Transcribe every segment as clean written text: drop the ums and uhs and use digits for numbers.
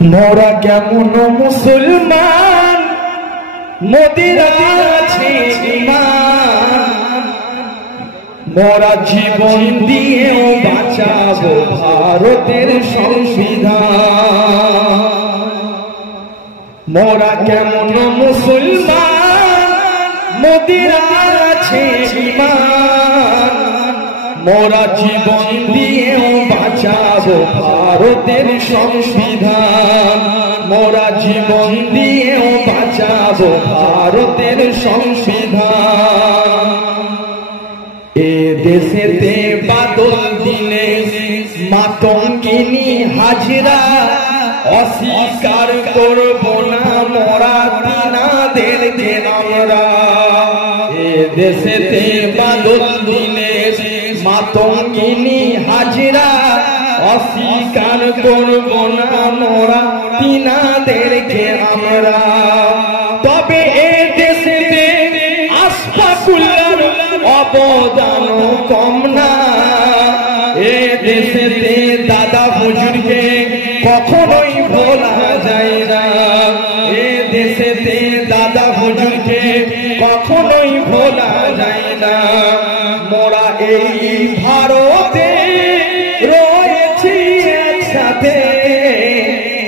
মোরা কেমন মুসলমান মোদের আছে ঈমান, মোরা জীবন দিয়েও বাঁচাবো ভারতের সংবিধান। মোরা কেমন মুসলমান মোদের আছে ঈমান, মোরা জীবন দিয়েও বাঁচাবো ভারতের সংবিধান। মোরা জীবন দিয়েও বাঁচাবো ভারতের সংবিধান। এ দেশেতে বাদল দিনে মাতঙ্গিনী হাজরা, অস্বীকার করব না মোরা তিনাদেরকে আমরা। এ দেশেতে বাদল দিনে মাতঙ্গিনী হাজরা, অস্বীকার করব না মোরা তিনাদেরকে আমরা। তবে এ দেশেতে আশফাকুল্লাহর অবদান কম না। এ দেশেতে দাদা হুজুরকে কখনোই ভোলা যায় না। এ দেশেতে দাদা হুজুরকে কখনোই ভোলা যায় না। মোরা এই ভারতে রয়েছি একসাথে,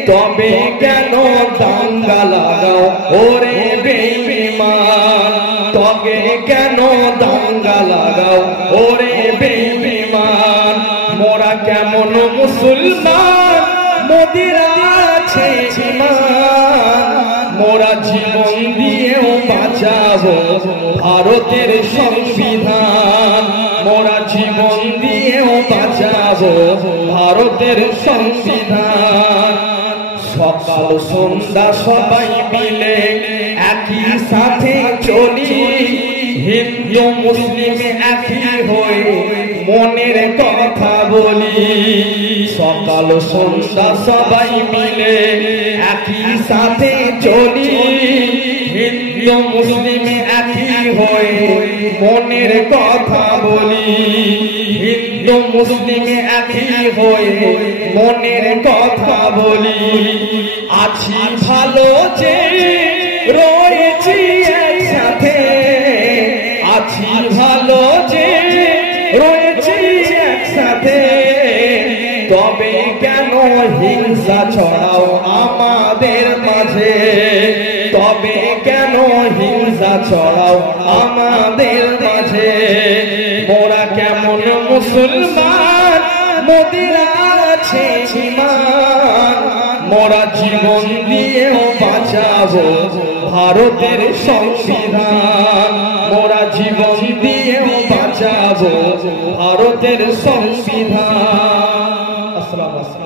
তবে কেন দাঙ্গা লাগাও ওরে বেঈমান। তবে কেন দাঙ্গা লাগাও ওরে বেঈমান। মোরা কেমন মুসলমান মোদের আছে ঈমান, মোরা জীবন দিয়েও বাঁচাবো ভারতের সংবিধান। মোরা জীবন দিয়েও বাঁচাবো ভারতের সংবিধান। সকাল সন্ধ্যা সবাই মিলে একই সাথে চলি, হিন্দু মুসলিম একই হয়ে মনের কথা বলি। সকাল সন্ধ্যা সবাই মিলে একই সাথে চলি, হিন্দু মুসলিম একই হয়ে মনের কথা বলি। হিন্দু মুসলিম একই হয়ে মনের কথা বলি। আছি ভালো যে রয়েছি একসাথে, আছি ভালো যে রয়েছি একসাথে, তবে কেন হিংসা ছড়াও আমাদের মাঝে। তবে কেন হিংসা ছড়াও আমাদের মাঝে। মোরা কেমন মুসলমান মোদের আছে ঈমান, মোরা জীবন দিয়েও বাঁচাবো ভারতের সংবিধান। মোরা জীবন দিয়েও বাঁচাবো ভারতের সংবিধান। আসসালামু আলাইকুম।